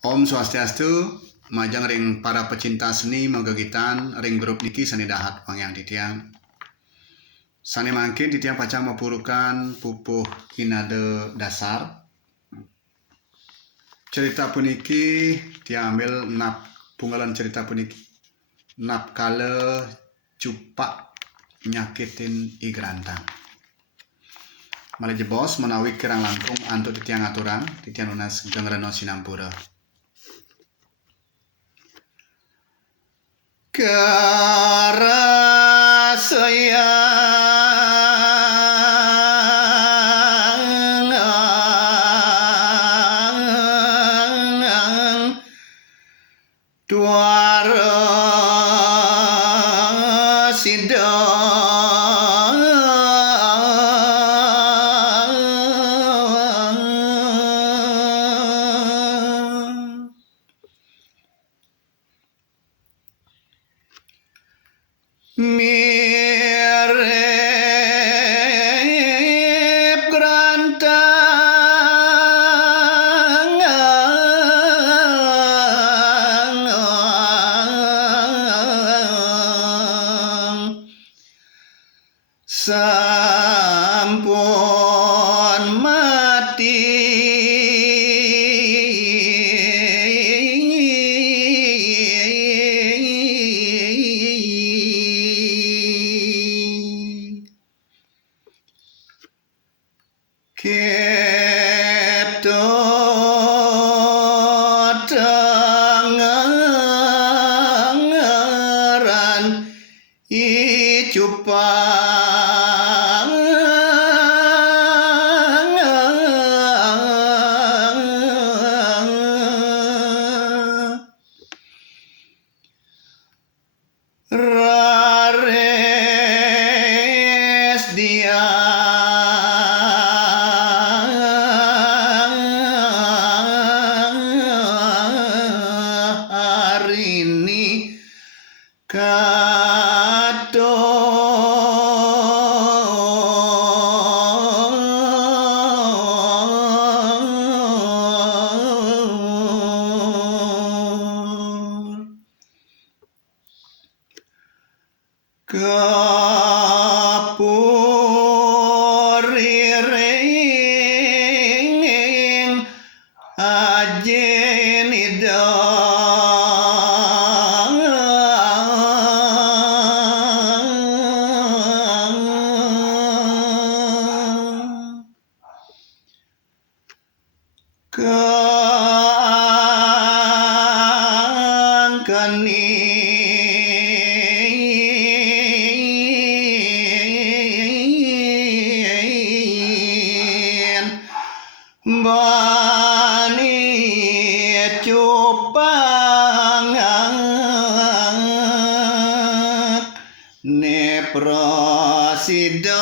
Om Swastiastu, majang ring para pecinta seni magagitan ring grup niki seni dahat Wayan titiang. Sani mangkin titiang pacang mapurukan pupuh GINADA dasar. Cerita puniki diambil nap punggalan cerita puniki nap kala cupak nyakitin igrantang. Malah jebos menawi kirang langkung antuk titiang aturan titiang lunas gengreno sinampura. Karasayang tuara mirip grantang sampun mati ketut tengeran icupang rares dia hari ini kapuriring ajenida kanin bani cupang ne prasida